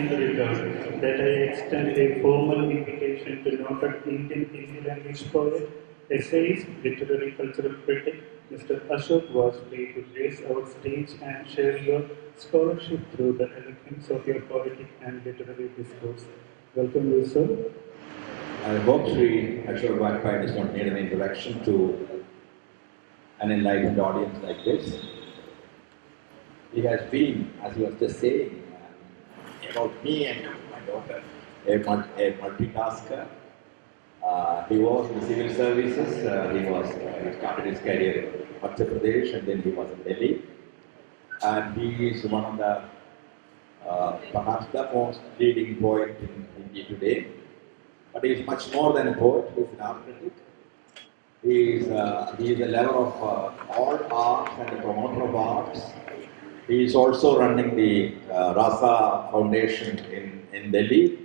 in regard that I extend a formal invitation to noted Indian Hindi language poet, essayist, literary cultural critic, Mr. Ashok Vajpai, to grace our stage and share your scholarship through the eloquence of your poetic and literary discourse. Welcome you, sir. I hope Sri Ashok Vajpai does not need an introduction to an enlightened audience like this. He has been, as he was just saying, about me and my daughter, a multitasker. He was in the civil services. He started his career in Madhya Pradesh and then he was in Delhi. And he is one of the, perhaps the most leading poet in India today. But he is much more than a poet, he is an art critic. He is a lover of all arts and a promoter of arts. He is also running the Rasa Foundation in Delhi,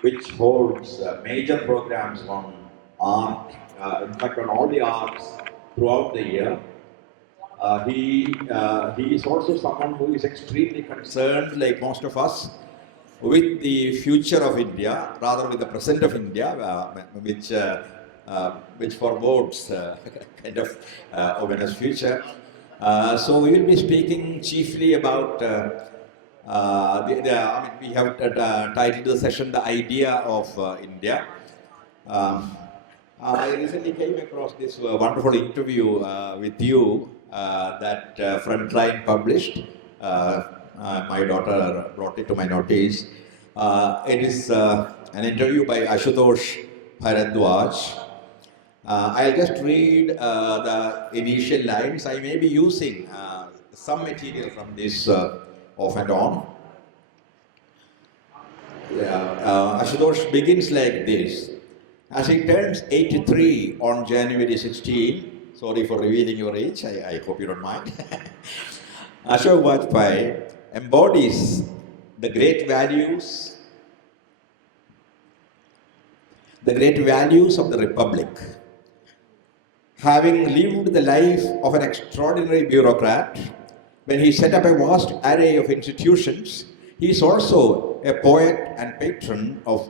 which holds major programs on art, in fact on all the arts throughout the year. He is also someone who is extremely concerned, like most of us, with the future of India, rather with the present of India, which forebodes kind of ominous future. So we will be speaking chiefly about, we have titled the session "The Idea of India." I recently came across this wonderful interview with you that Frontline published. My daughter brought it to my notice. It is an interview by Ashutosh Bharadwaj. I'll just read the initial lines. I may be using some material from this off and on. Ashutosh begins like this. As he turns 83 on January 16, sorry for revealing your age, I hope you don't mind. Ashok Vajpai embodies the great values of the Republic. Having lived the life of an extraordinary bureaucrat, when he set up a vast array of institutions, he is also a poet and patron of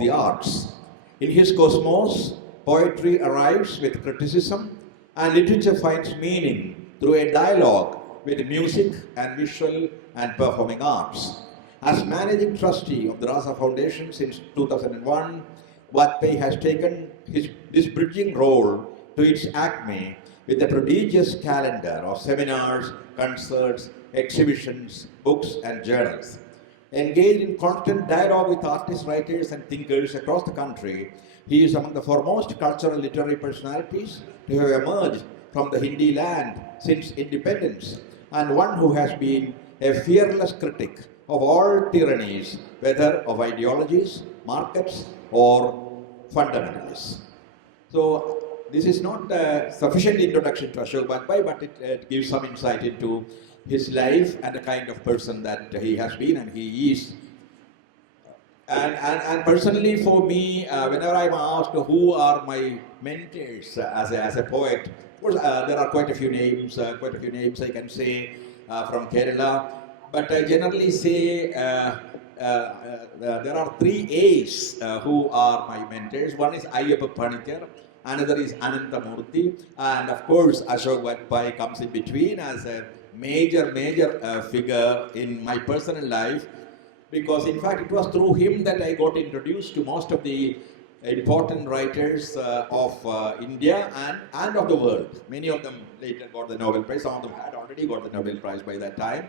the arts. In his cosmos, poetry arrives with criticism and literature finds meaning through a dialogue with music and visual and performing arts. As managing trustee of the Rasa Foundation since 2001, Vajpai has taken this bridging role to its acme with a prodigious calendar of seminars, concerts, exhibitions, books and journals. Engaged in constant dialogue with artists, writers and thinkers across the country, he is among the foremost cultural literary personalities to have emerged from the Hindi land since independence, and one who has been a fearless critic of all tyrannies, whether of ideologies, markets or fundamentalists. So this is not a sufficient introduction to Ashok Vajpai, but it gives some insight into his life and the kind of person that he has been and he is. And personally for me, whenever I'm asked who are my mentors as a poet, of course there are quite a few names I can say from Kerala, but I generally say there are three A's who are my mentors. One is Ayyappa Panikar, another is Anantamurthy, and of course Ashok Vajpai comes in between as a major figure in my personal life, because in fact it was through him that I got introduced to most of the important writers of India and of the world. Many of them later got the Nobel Prize, some of them had already got the Nobel Prize by that time,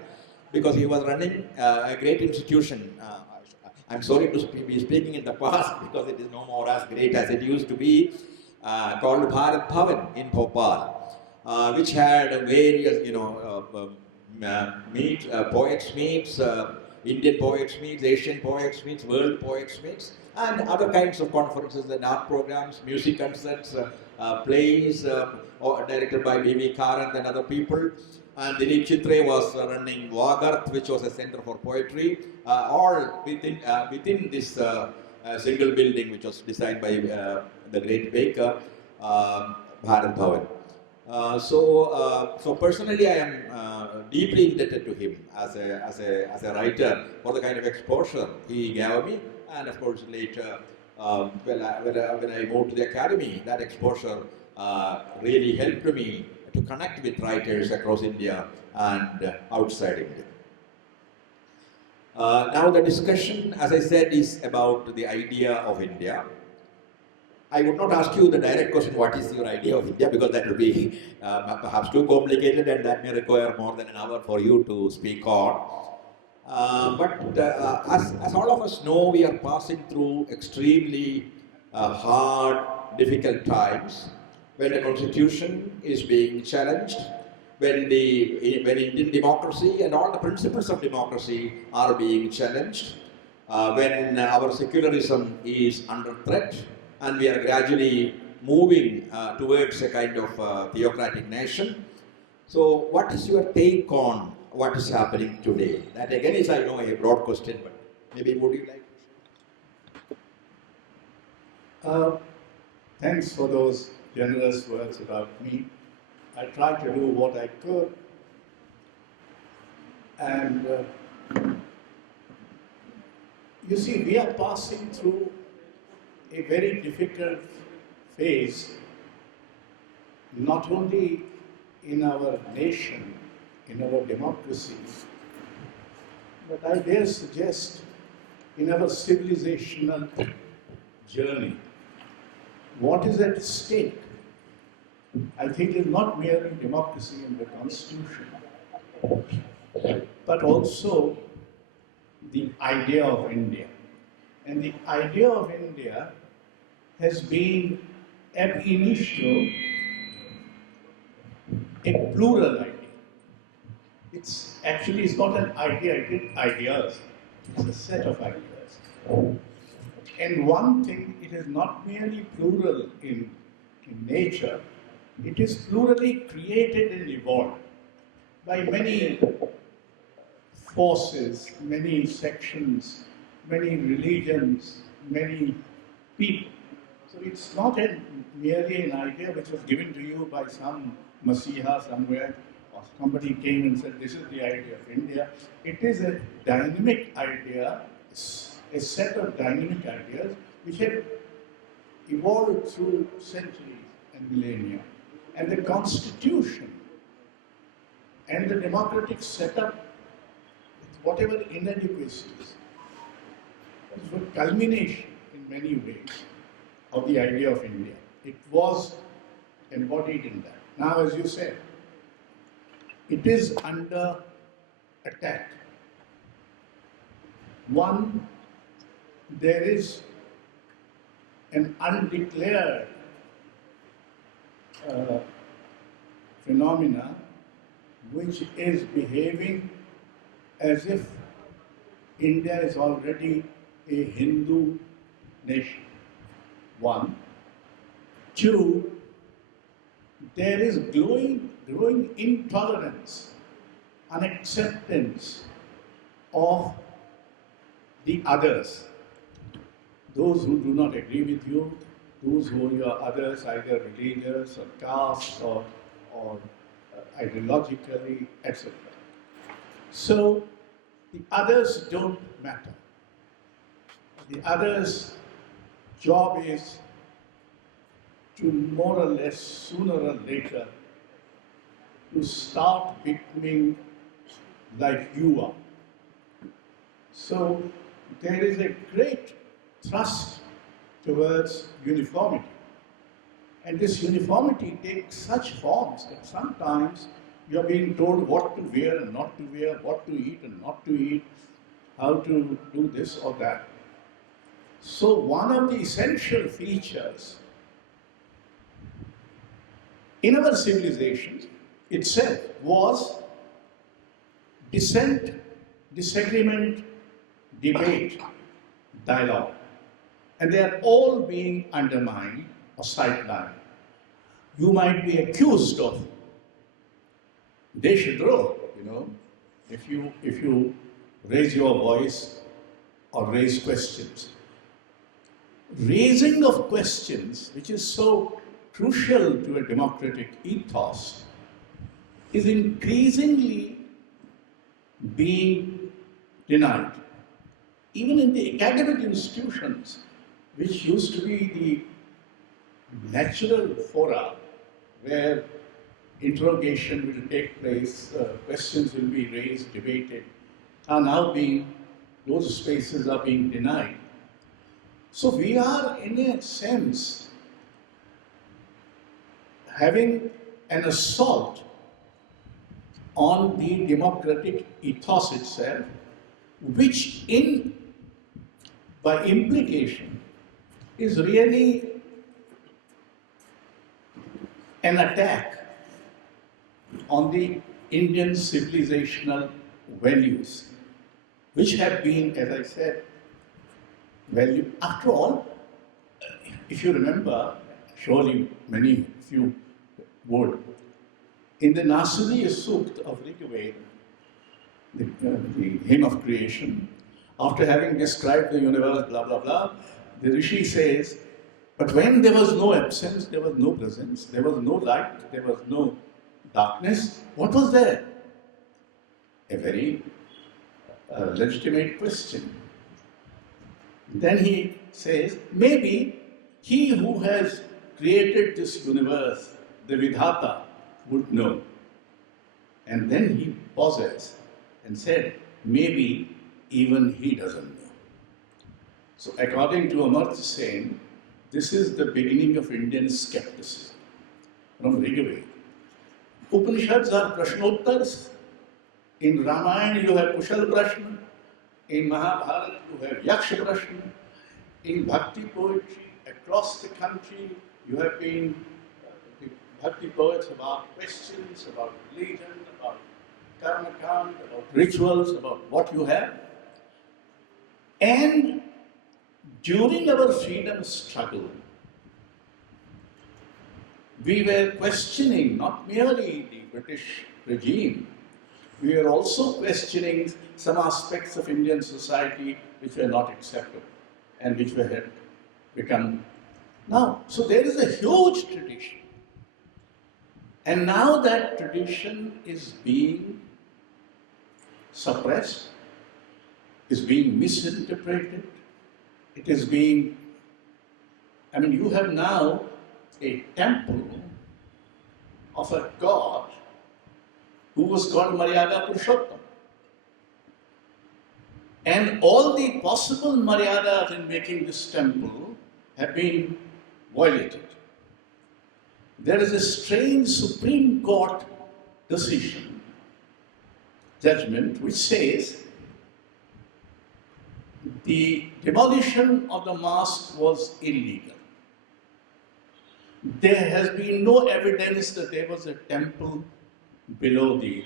because he was running a great institution. I'm sorry to be speaking in the past because it is no more as great as it used to be, called Bharat Bhavan in Bhopal, which had various, poets meets, Indian poets meets, Asian poets meets, world poets meets, and other kinds of conferences and art programs, music concerts, plays directed by B.V. Karant and other people. And Dilip Chitre was running Vagarth, which was a center for poetry, all within this single building, which was designed by the great baker, Bharat Bhavan. So personally, I am deeply indebted to him as a writer for the kind of exposure he gave me, and of course later when I moved to the academy, that exposure really helped me to connect with writers across India and outside India. Now the discussion, as I said, is about the idea of India. I would not ask you the direct question, what is your idea of India, because that will be perhaps too complicated and that may require more than an hour for you to speak on. As all of us know, we are passing through extremely hard, difficult times when the constitution is being challenged, when Indian democracy and all the principles of democracy are being challenged, when our secularism is under threat, and we are gradually moving towards a kind of theocratic nation. So what is your take on what is happening today? That again is, I know, a broad question, but maybe would you like to? Thanks for those generous words about me. I tried to do what I could, and you see, we are passing through a very difficult phase, not only in our nation, in our democracy, but I dare suggest in our civilizational journey. What is at stake? I think is not merely democracy and the constitution, but also the idea of India. And the idea of India has been ab initio a plural idea. It's not an idea, it is ideas. It's a set of ideas. And one thing, it is not merely plural in nature, it is plurally created and evolved by many forces, many sections, many religions, many people. So it's not merely an idea which was given to you by some Masiha somewhere, or somebody came and said, this is the idea of India. It is a dynamic idea, a set of dynamic ideas which have evolved through centuries and millennia. And the constitution and the democratic setup, whatever inadequacies, was a culmination in many ways of the idea of India. It was embodied in that. Now, as you said, it is under attack. One, there is an undeclared phenomena which is behaving as if India is already a Hindu nation. One. Two, there is growing intolerance, unacceptance of the others, those who do not agree with you, those who are others, either religious or caste or ideologically, etc. So the others don't matter. The others' job is to more or less, sooner or later, to start becoming like you are. So there is a great thrust towards uniformity. And this uniformity takes such forms that sometimes you are being told what to wear and not to wear, what to eat and not to eat, how to do this or that. So one of the essential features in our civilization itself was dissent, disagreement, debate, dialogue. And they are all being undermined or sidelined. You might be accused of deshadro, if you raise your voice or raise questions. Raising of questions, which is so crucial to a democratic ethos is increasingly being denied. Even in the academic institutions, which used to be the natural fora where interrogation will take place, questions will be raised, debated, are now those spaces are being denied. So we are, in a sense, having an assault on the democratic ethos itself, which by implication is really an attack on the Indian civilizational values, which have been, as I said, valued. After all, if you remember, surely many of you would, in the Nasuriya Sukt of Rigveda, the hymn of creation, after having described the universe, blah, blah, blah, the Rishi says, but when there was no absence, there was no presence, there was no light, there was no darkness, what was there? A very legitimate question. Then he says, maybe he who has created this universe, the Vidhata, would know. And then he pauses and said, maybe even he doesn't know. So according to Amartya Sen, this is the beginning of Indian skepticism from Rigveda. Upanishads are Prashnottars. In Ramayana you have Kushal Prashna. In Mahabharata you have Yaksha Prashna. In Bhakti poetry across the country you have been the Bhakti poets about questions, about religion, about karma kand, about rituals, about what you have. And during our freedom struggle, we were questioning not merely the British regime, we were also questioning some aspects of Indian society which were not acceptable and which had become now. So there is a huge tradition. And now that tradition is being suppressed, is being misinterpreted, it is being, you have now a temple of a god who was called Maryada Purushottam. And all the possible Maryadas in making this temple have been violated. There is a strange Supreme Court decision, judgment, which says the demolition of the mosque was illegal. There has been no evidence that there was a temple below the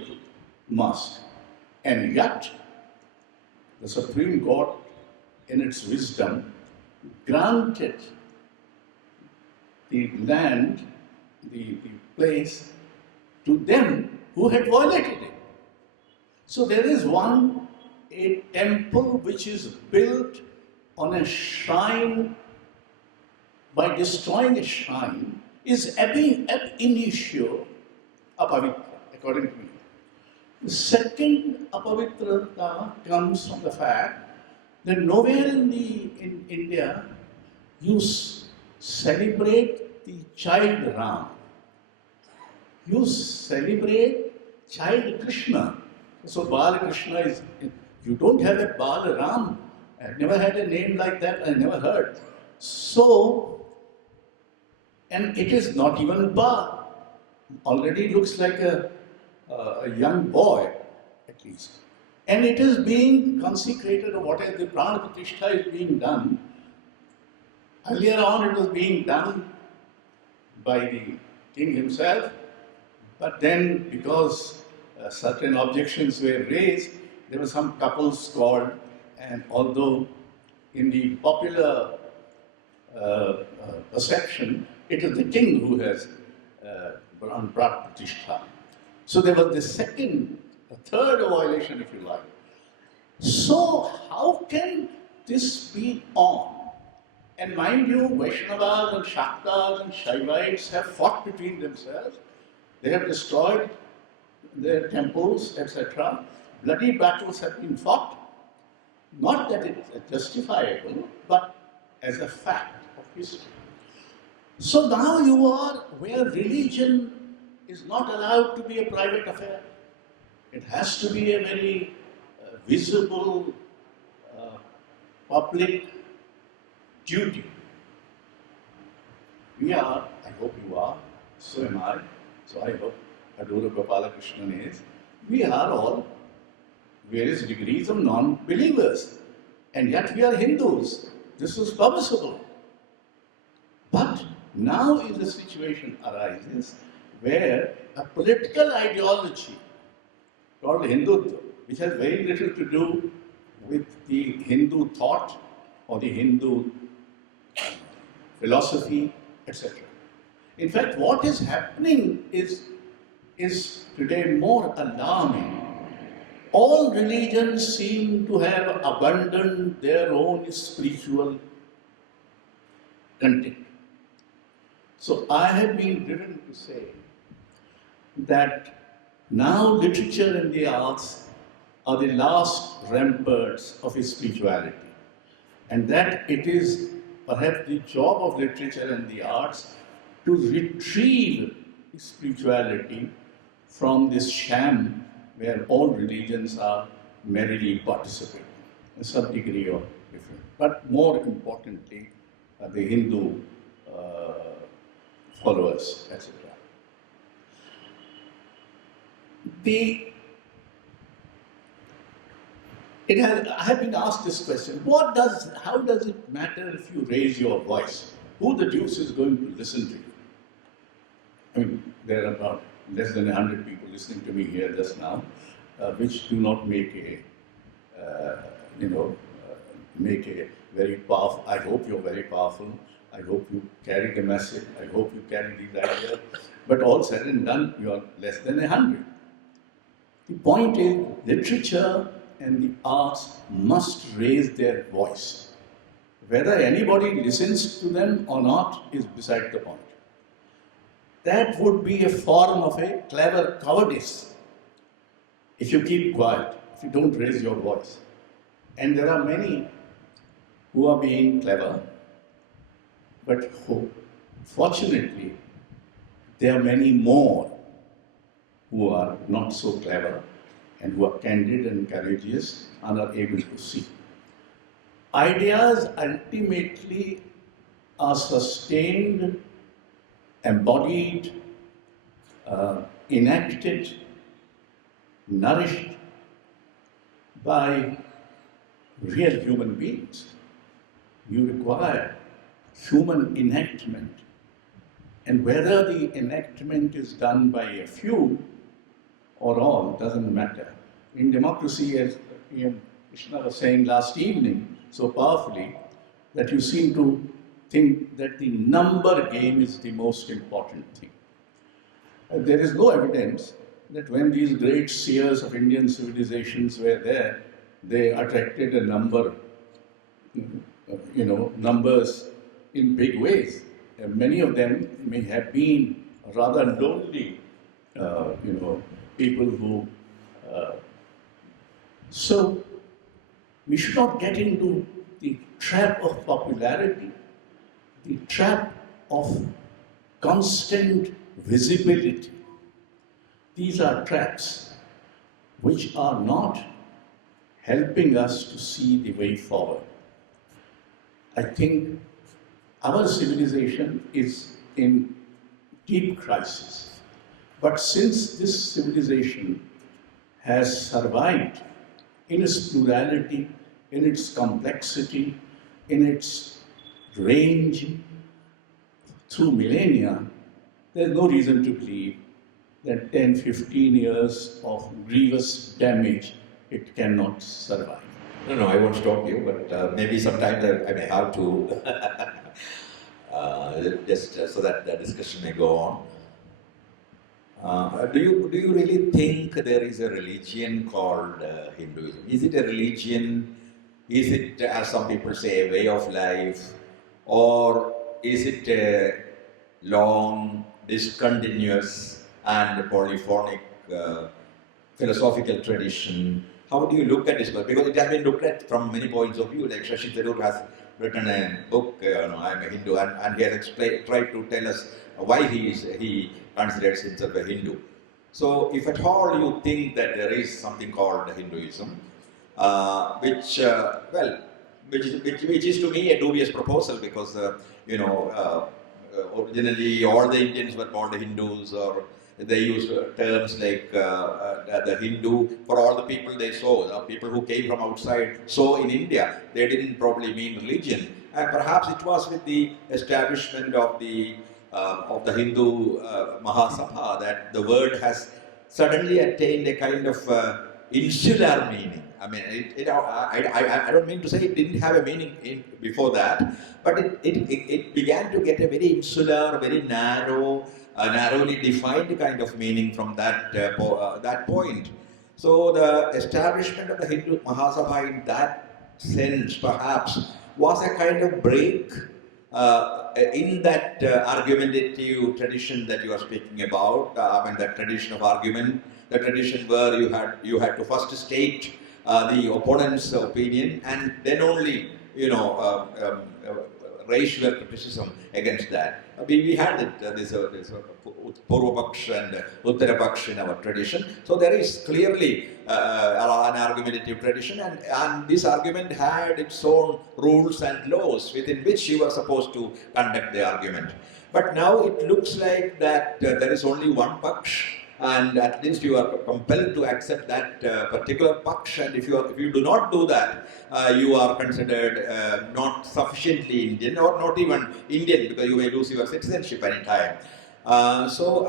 mosque. And yet, the Supreme Court, in its wisdom, granted the land, the place, to them who had violated it. So there is a temple which is built on a shrine. By destroying a shrine is ab initio apavitra, according to me. The second apavitrata comes from the fact that nowhere in India you celebrate the child Ram. You celebrate child Krishna. So Bala Krishna is, you don't have a Bala Ram. I've never had a name like that, I never heard. So, and it is not even Ba. Already looks like a young boy, at least. And it is being consecrated, or whatever the Prana Pratishtha is being done. Earlier on, it was being done by the king himself, but then because certain objections were raised, there were some couples called, and although in the popular perception, it is the king who has brought Pratishtha. So there was the third violation, if you like. So how can this be on And mind you, Vaishnavas and Shaktas and Shaivites have fought between themselves. They have destroyed their temples, etc. Bloody battles have been fought. Not that it is justifiable, but as a fact of history. So now you are where religion is not allowed to be a private affair. It has to be a very visible, public duty. We are, I hope you are, so am I, so I hope Adura Gopalakrishnan is, we are all various degrees of non-believers, and yet we are Hindus. This is permissible. But now is a situation arises where a political ideology called Hindutva, which has very little to do with the Hindu thought or the Hindu philosophy, etc. In fact, what is happening is today more alarming. All religions seem to have abandoned their own spiritual content. So I have been driven to say that now literature and the arts are the last ramparts of spirituality, and that it is perhaps the job of literature and the arts to retrieve spirituality from this sham where all religions are merrily participating, in some degree or different. But more importantly, the Hindu followers, etc. I have been asked this question, how does it matter if you raise your voice? Who the deuce is going to listen to you? I mean, there are about less than 100 people listening to me here just now, which do not make a very powerful, I hope you're very powerful, I hope you carry the message, I hope you carry these ideas, but all said and done, you are less than 100. The point is, literature and the arts must raise their voice. Whether anybody listens to them or not is beside the point. That would be a form of a clever cowardice if you keep quiet, if you don't raise your voice. And there are many who are being clever, but fortunately, there are many more who are not so clever and who are candid and courageous and are able to see. Ideas ultimately are sustained, embodied, enacted, nourished by real human beings. You require human enactment. And whether the enactment is done by a few or all doesn't matter. In democracy, as P.M. Krishna was saying last evening so powerfully, that you seem to think that the number game is the most important thing. There is no evidence that when these great seers of Indian civilizations were there, they attracted a number, numbers in big ways. Many of them may have been rather lonely, people who. So we should not get into the trap of popularity, the trap of constant visibility. These are traps which are not helping us to see the way forward. I think our civilization is in deep crisis. But since this civilization has survived in its plurality, in its complexity, in its range through millennia, there's no reason to believe that 10, 15 years of grievous damage, it cannot survive. No, I won't stop you, but maybe sometimes I may have to, just so that the discussion may go on. Do you really think there is a religion called Hinduism? Is it a religion? Is it, as some people say, a way of life? or is it a long, discontinuous and polyphonic philosophical tradition? How do you look at this? Because it has been looked at from many points of view. Like Shashi Tharoor has written a book, I'm a Hindu, and he has tried to tell us why he considers himself a Hindu. So, if at all you think that there is something called Hinduism, which is to me a dubious proposal, because originally all the Indians were called Hindus, or they used terms like the Hindu for all the people they saw. The people who came from outside saw in India. They didn't probably mean religion, and perhaps it was with the establishment of the Hindu Mahasabha that the word has suddenly attained a kind of insular meaning. I mean, I don't mean to say it didn't have a meaning before that, but it began to get a very insular, very narrow, narrowly defined kind of meaning from that point. So the establishment of the Hindu Mahasabha in that sense perhaps was a kind of break in that argumentative tradition that you are speaking about. I mean, that tradition of argument, the tradition where you had to first state the opponent's opinion, and then only raise your criticism against that. We had it, this Purva Paksha and Uttara Paksha in our tradition. So there is clearly an argumentative tradition, and this argument had its own rules and laws within which you were supposed to conduct the argument. But now it looks like that there is only one Paksha, and at least you are compelled to accept that particular Paksha, and if you do not do that, you are considered not sufficiently Indian, or not even Indian, because you may lose your citizenship anytime. So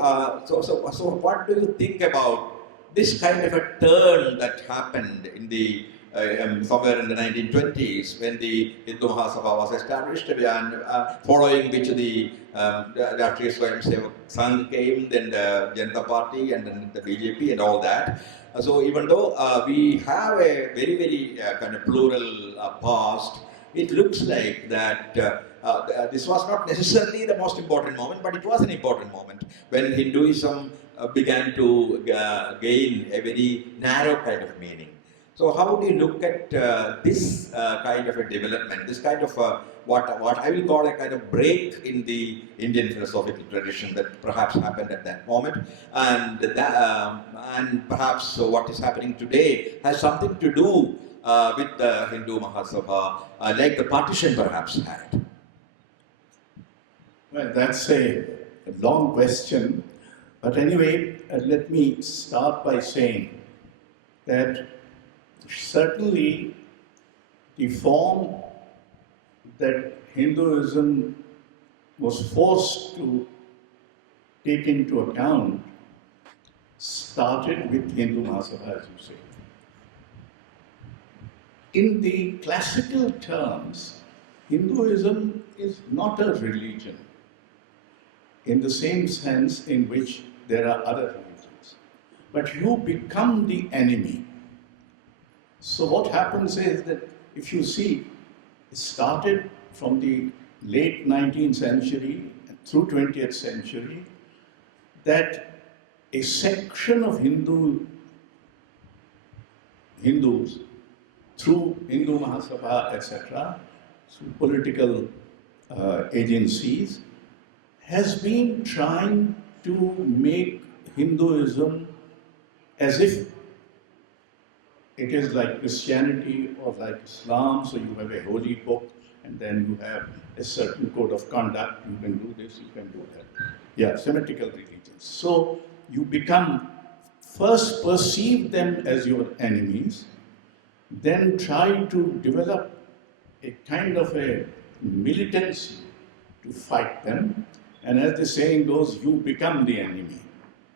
what do you think about this kind of a turn that happened in the somewhere in the 1920s, when the Hindu Mahasabha was established, and following which the Rashtriya Swayamsevak Sangh came, then the Janata Party, and then the BJP and all that. So even though we have a very, very kind of plural past, it looks like that this was not necessarily the most important moment, but it was an important moment when Hinduism began to gain a very narrow kind of meaning. So how do you look at this kind of a development, this kind of what I will call a kind of break in the Indian philosophical tradition that perhaps happened at that moment, and perhaps what is happening today has something to do with the Hindu Mahasabha, like the partition perhaps had? Well, that's a long question, but anyway, let me start by saying that certainly the form that Hinduism was forced to take into account started with Hindu Mahasabha, as you say. In the classical terms, Hinduism is not a religion in the same sense in which there are other religions, but you become the enemy. So what happens is that if you see, it started from the late 19th century through 20th century, that a section of Hindus through Hindu Mahasabha, etc., through political agencies, has been trying to make Hinduism as if it is like Christianity or like Islam. So you have a holy book, and then you have a certain code of conduct. You can do this, you can do that. Yeah, Semitical religions. So you first perceive them as your enemies, then try to develop a kind of a militancy to fight them. And as the saying goes, you become the enemy.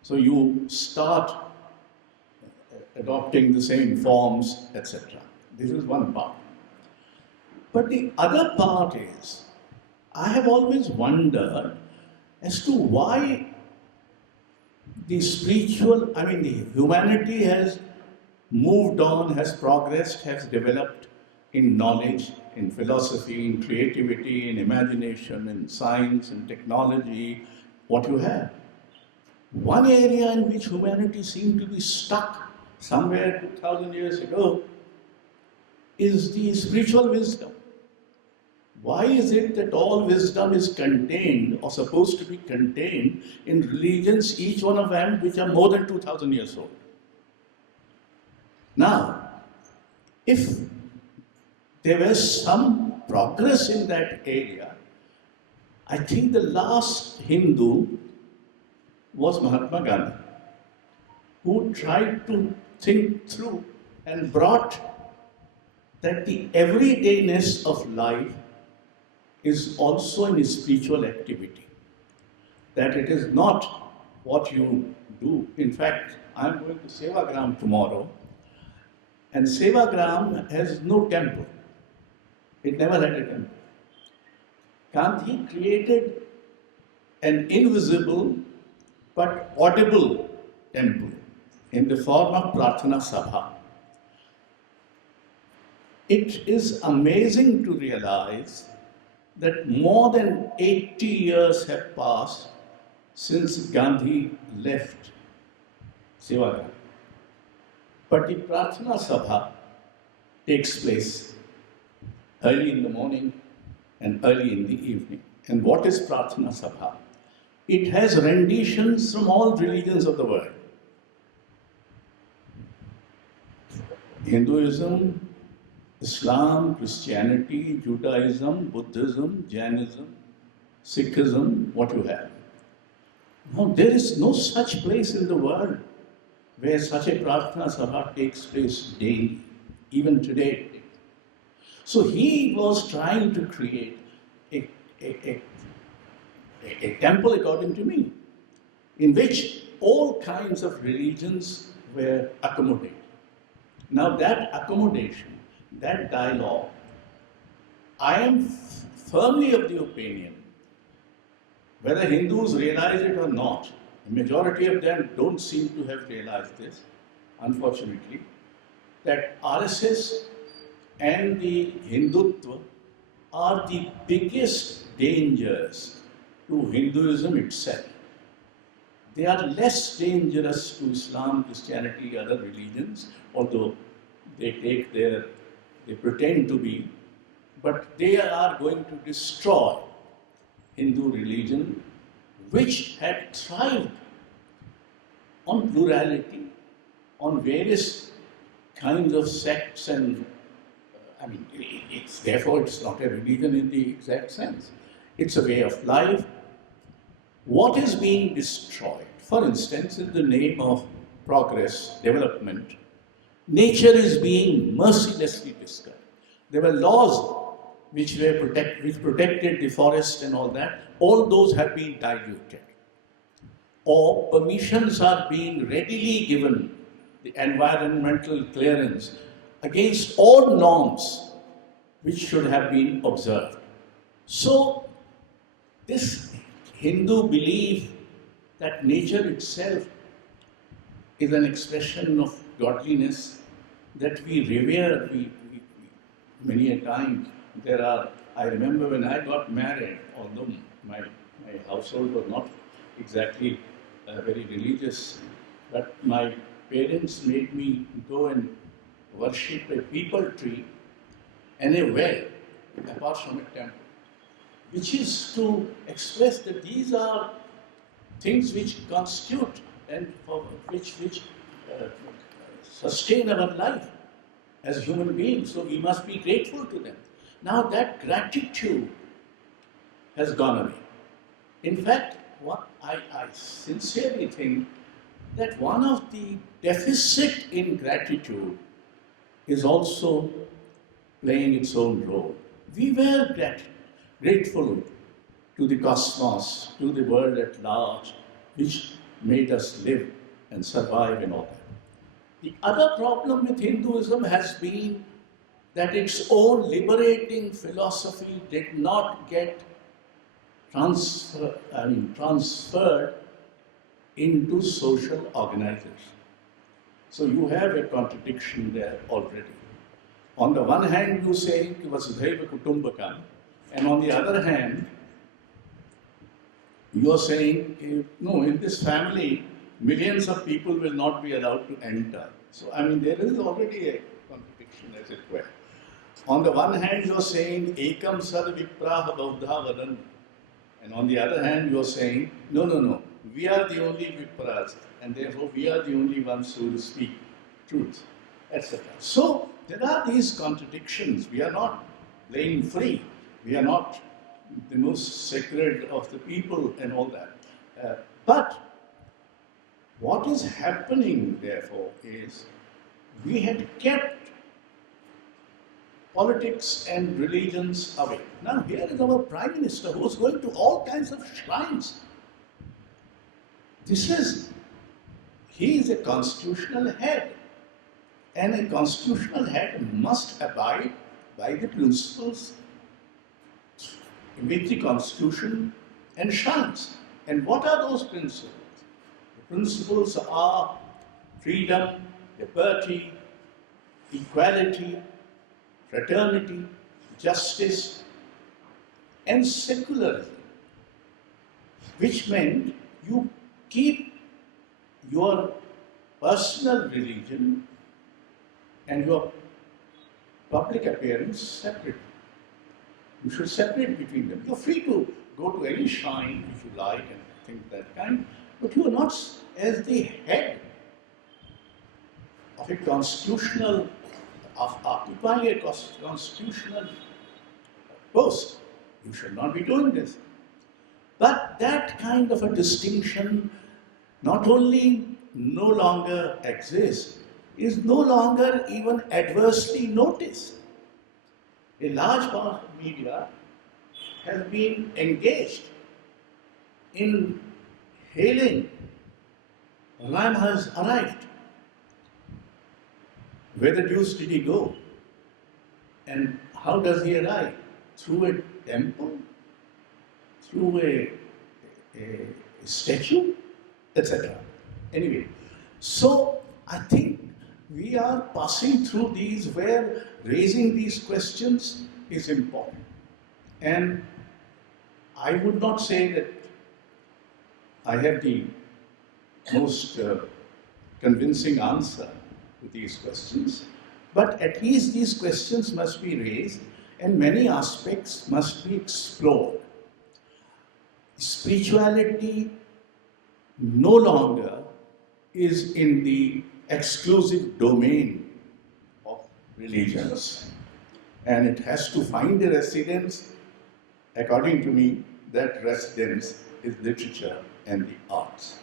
So you start adopting the same forms, etc. This is one part. But the other part is, I have always wondered as to why the humanity has moved on, has progressed, has developed, in knowledge, in philosophy, in creativity, in imagination, in science, in technology, what you have. One area in which humanity seemed to be stuck somewhere 2000 years ago is the spiritual wisdom. Why is it that all wisdom is contained or supposed to be contained in religions, each one of them which are more than 2000 years old? Now, if there was some progress in that area, I think the last Hindu was Mahatma Gandhi, who tried to think through and brought that the everydayness of life is also a spiritual activity, that it is not what you do. In fact, I am going to Sevagram tomorrow, and Sevagram has no temple. It never had a temple. Gandhi created an invisible but audible temple in the form of Prarthana Sabha. It is amazing to realize that more than 80 years have passed since Gandhi left Sevagram. But the Prarthana Sabha takes place early in the morning and early in the evening. And what is Prarthana Sabha? It has renditions from all religions of the world. Hinduism, Islam, Christianity, Judaism, Buddhism, Jainism, Sikhism, what you have. Now, there is no such place in the world where such a Prarthana Sabha takes place daily, even today. So he was trying to create a temple, according to me, in which all kinds of religions were accommodated. Now that accommodation, that dialogue, I am firmly of the opinion, whether Hindus realize it or not, the majority of them don't seem to have realized this, unfortunately, that RSS and the Hindutva are the biggest dangers to Hinduism itself. They are less dangerous to Islam, Christianity, other religions, although they pretend to be, but they are going to destroy Hindu religion, which had thrived on plurality, on various kinds of sects, and therefore it's not a religion in the exact sense. It's a way of life. What is being destroyed? For instance, in the name of progress, development, nature is being mercilessly destroyed. There were laws which protected the forest and all that. All those have been diluted. Or permissions are being readily given, the environmental clearance, against all norms which should have been observed. So, this Hindu belief that nature itself is an expression of godliness that we revere, many a time. I remember when I got married, although my household was not exactly very religious, but my parents made me go and worship a peepal tree and a well, apart from a temple, which is to express that these are things which constitute and which sustain our life as human beings. So we must be grateful to them. Now that gratitude has gone away. In fact, what I sincerely think that one of the deficit in gratitude is also playing its own role. We were grateful to the cosmos, to the world at large, which made us live and survive and all that. The other problem with Hinduism has been that its own liberating philosophy did not get transferred into social organization. So you have a contradiction there already. On the one hand, you say Vasudhaiva Kutumbakam, and on the other hand, you are saying, no, in this family, millions of people will not be allowed to enter. So, I mean, there is already a contradiction, as it were. On the one hand, you are saying, Ekam Sad Vipraha Bauddha Vadan. And on the other hand, you are saying, no, no, no, we are the only Vipras, and therefore we are the only ones who will speak truth, etc. So, there are these contradictions. We are not playing free. We are not the most sacred of the people and all that. But what is happening, therefore, is we had kept politics and religions away. Now, here is our Prime Minister who is going to all kinds of shrines. He is a constitutional head. And a constitutional head must abide by the principles which the Constitution enshrines. And what are those principles? The principles are freedom, liberty, equality, fraternity, justice, and secularism, which meant you keep your personal religion and your public appearance separate. You should separate between them. You're free to go to any shrine if you like and things that kind, but you are not as the head of a constitutional, of occupying a constitutional post. You should not be doing this. But that kind of a distinction not only no longer exists, is no longer even adversely noticed. A large part of media has been engaged in hailing Ram has arrived. Where the deuce did he go? And how does he arrive? Through a temple? Through a statue? Etc. Anyway, so I think we are passing through these where raising these questions is important. And I would not say that I have the most convincing answer to these questions, but at least these questions must be raised and many aspects must be explored. Spirituality no longer is in the exclusive domain of religions, and it has to find a residence. According to me, that residence is literature and the arts.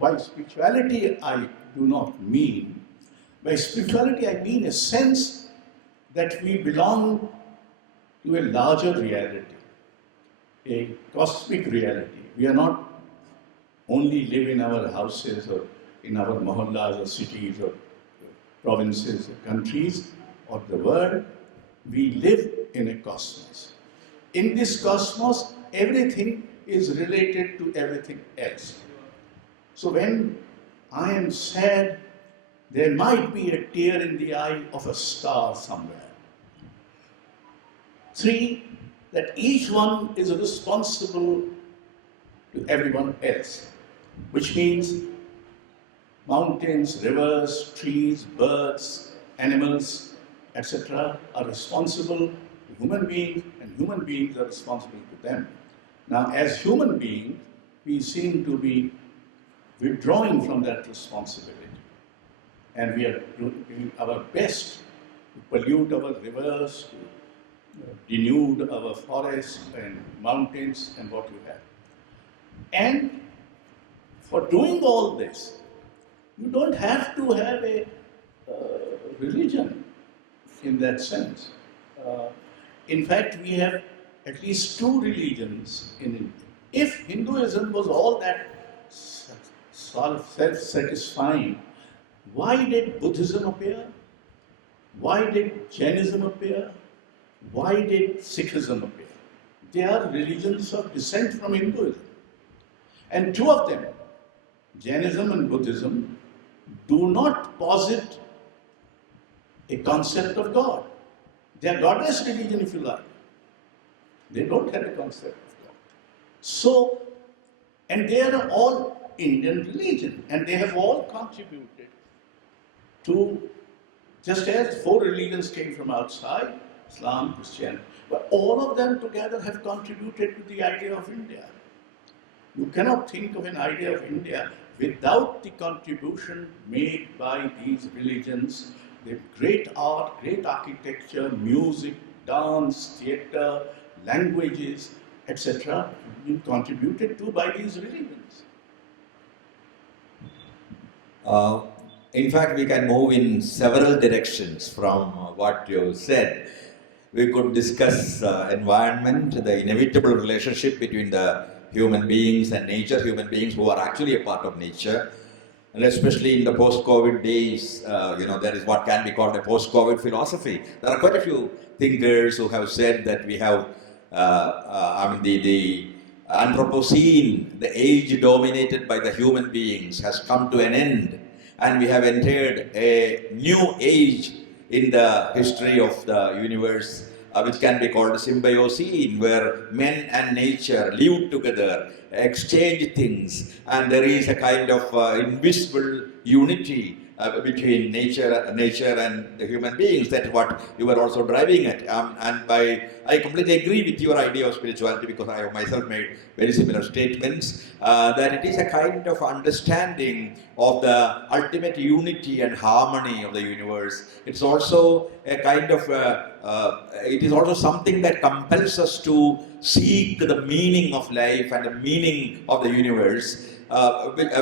By spirituality, I do not mean, by spirituality I mean a sense that we belong to a larger reality, a cosmic reality. We are not only live in our houses or in our mohallas or cities or provinces or countries or the world. We live in a cosmos. In this cosmos, everything is related to everything else. So when I am sad, there might be a tear in the eye of a star somewhere. 3, that each one is responsible to everyone else, which means mountains, rivers, trees, birds, animals, etc. are responsible to human beings, and human beings are responsible to them. Now, as human beings, we seem to be withdrawing from that responsibility, and we are doing our best to pollute our rivers, to denude our forests and mountains and what you have. And for doing all this, you don't have to have a religion in that sense. In fact, we have at least 2 religions in India. If Hinduism was all that self-satisfying, why did Buddhism appear? Why did Jainism appear? Why did Sikhism appear? They are religions of descent from Hinduism. And 2 of them, Jainism and Buddhism, do not posit a concept of God. They are godless religion, if you like. They don't have a concept of God. So, and they are all Indian religion, and they have all contributed to, just as 4 religions came from outside, Islam, Christianity, but all of them together have contributed to the idea of India. You cannot think of an idea of India without the contribution made by these religions. The great art, great architecture, music, dance, theatre, languages, etc. been contributed to by these religions. In fact, we can move in several directions from what you said. We could discuss environment, the inevitable relationship between the human beings and nature, human beings who are actually a part of nature. And especially in the post-COVID days, there is what can be called a post-COVID philosophy. There are quite a few thinkers who have said that we have, the Anthropocene, the age dominated by the human beings, has come to an end, and we have entered a new age in the history of the universe, which can be called a Symbiocene, where men and nature live together, exchange things, and there is a kind of invisible unity between nature and the human beings. That's what you were also driving at. I completely agree with your idea of spirituality, because I have myself made very similar statements, that it is a kind of understanding of the ultimate unity and harmony of the universe. It's also a kind of, it is also something that compels us to seek the meaning of life and the meaning of the universe,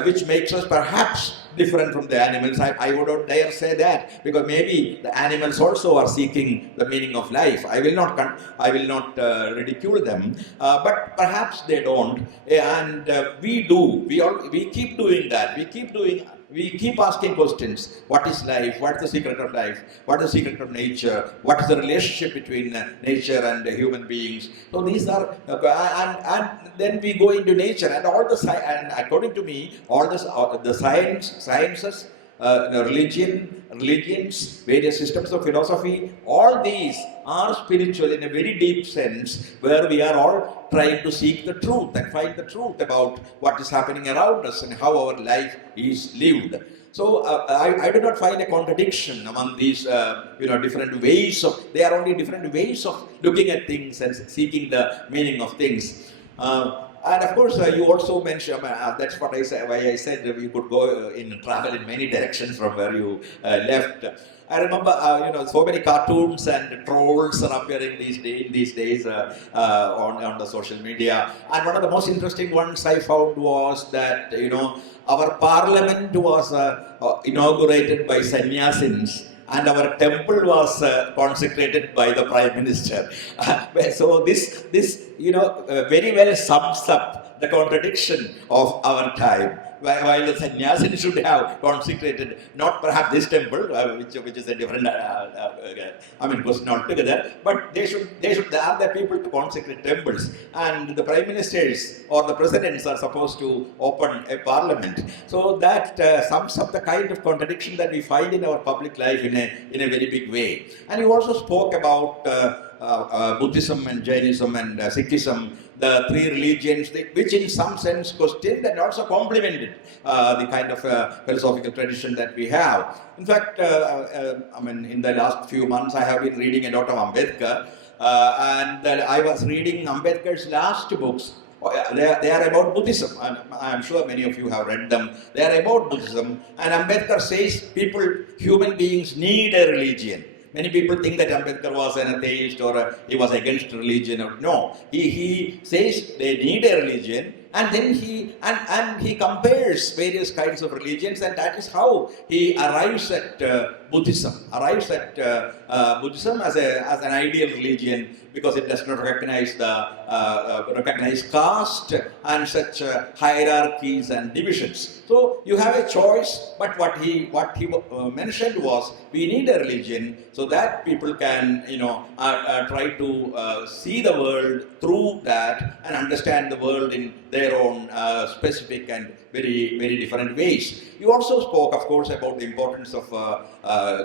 which makes us perhaps different from the animals. I would not dare say that, because maybe the animals also are seeking the meaning of life. I will not ridicule them, but perhaps they don't, and we do. We keep doing that. We keep asking questions. What is life? What is the secret of life? What is the secret of nature? What is the relationship between nature and human beings? So these are, and then we go into nature, and all the and according to me, all the sciences, religions, various systems of philosophy, all these are spiritual in a very deep sense, where we are all trying to seek the truth and find the truth about what is happening around us and how our life is lived. So I do not find a contradiction among these different ways of, they are only different ways of looking at things and seeking the meaning of things. And of course, you also mentioned, that's what I said, why I said that we could go travel in many directions from where you left. I remember, so many cartoons and trolls are appearing these days on the social media. And one of the most interesting ones I found was that, our parliament was inaugurated by sannyasins, and our temple was consecrated by the Prime Minister. So this very well sums up the contradiction of our time. While the sannyasin should have consecrated, not perhaps this temple, which is a different, question altogether, but they are the people to consecrate temples, and the prime ministers or the presidents are supposed to open a parliament. So that sums up the kind of contradiction that we find in our public life in a very big way. And you also spoke about Buddhism and Jainism and Sikhism, the 3 religions, which in some sense questioned and also complemented the kind of philosophical tradition that we have. In fact, in the last few months I have been reading a lot of Ambedkar, and I was reading Ambedkar's last books. They are about Buddhism, and I'm sure many of you have read them. They are about Buddhism, and Ambedkar says human beings need a religion. Many people think that Ambedkar was an atheist or he was against religion. No, he says they need a religion, and then he compares various kinds of religions, and that is how he arrives at Buddhism. Buddhism as an ideal religion, because it does not recognize caste and such hierarchies and divisions. So you have a choice, but what he mentioned was, we need a religion so that people can try to see the world through that and understand the world in their own specific and very different ways. You also spoke, of course, about the importance of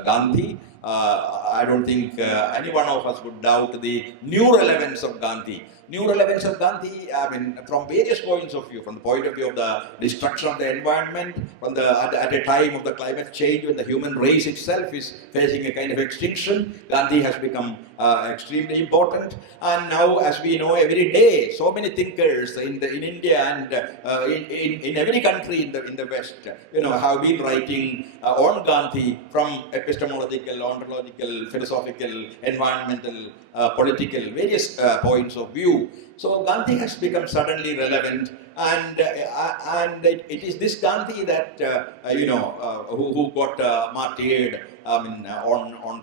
Gandhi. I don't think any one of us would doubt the new relevance of Gandhi. New relevance of Gandhi, I mean, from various points of view, from the point of view of the destruction of the environment, at a time of the climate change when the human race itself is facing a kind of extinction, Gandhi has become extremely important. And now, as we know, every day, so many thinkers in India and in every country in the West, have been writing on Gandhi from epistemological, ontological, philosophical, environmental, political, various points of view. So Gandhi has become suddenly relevant, and it is this Gandhi that who got martyred on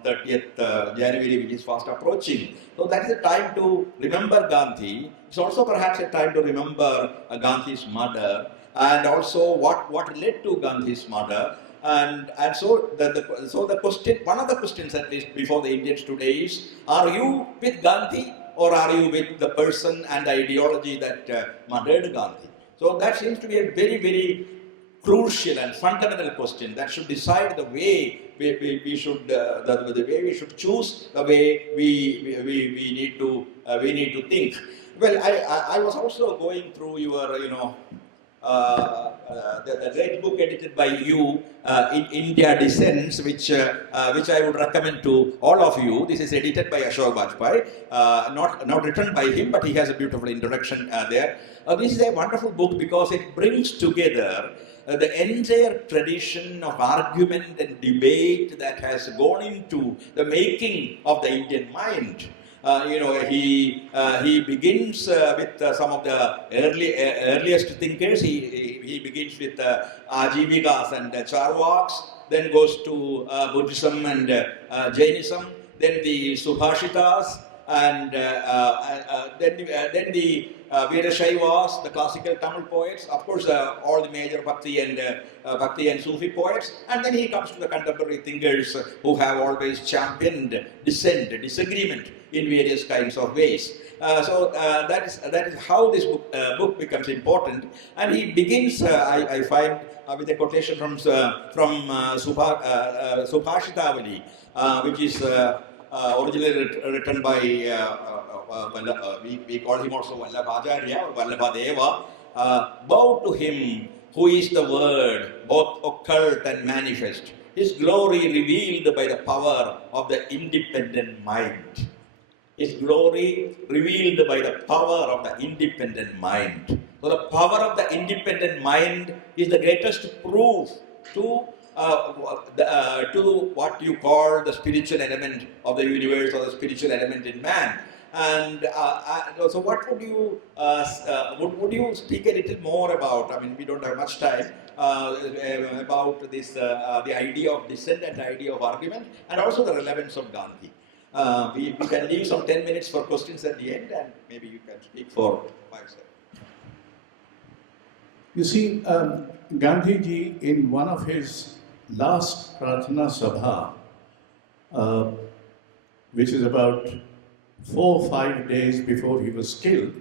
30th January, which is fast approaching. So that is a time to remember Gandhi. It's also perhaps a time to remember Gandhi's mother, and also what led to Gandhi's mother. And so the question, one of the questions at least before the Indians today is: are you with Gandhi, or are you with the person and the ideology that murdered Gandhi? So that seems to be a very crucial and fundamental question that should decide the way we should the way we should choose, the way we need to think. Well, I was also going through your the great book edited by you, in India Descends, which I would recommend to all of you. This is edited by Ashok Vajpai, not written by him, but he has a beautiful introduction there. This is a wonderful book because it brings together the entire tradition of argument and debate that has gone into the making of the Indian mind. He begins with some of the earliest thinkers. He begins with Ajivikas and Charvaks, then goes to Buddhism and Jainism, then the Subhashitas, and then the Veerashaivas, the classical Tamil poets, of course, all the major Bhakti and Sufi poets, and then he comes to the contemporary thinkers who have always championed dissent, disagreement in various kinds of ways. So that is how this book becomes important. And he begins, I find, with a quotation from Subhashitavali, which is originally written by we call him also Vallabhacharya or Vallabhadeva. Bow to him who is the word, both occult and manifest, his glory revealed by the power of the independent mind. His glory revealed by the power of the independent mind. So the power of the independent mind is the greatest proof to what you call the spiritual element of the universe, or the spiritual element in man. And so what would you speak a little more about? I mean, we don't have much time, about this, the idea of dissent and the idea of argument, and also the relevance of Gandhi. We can leave some 10 minutes for questions at the end, and maybe you can speak for 5 seconds. You see, Gandhiji, in one of his last Pratna Sabha, which is about 4 or 5 days before he was killed,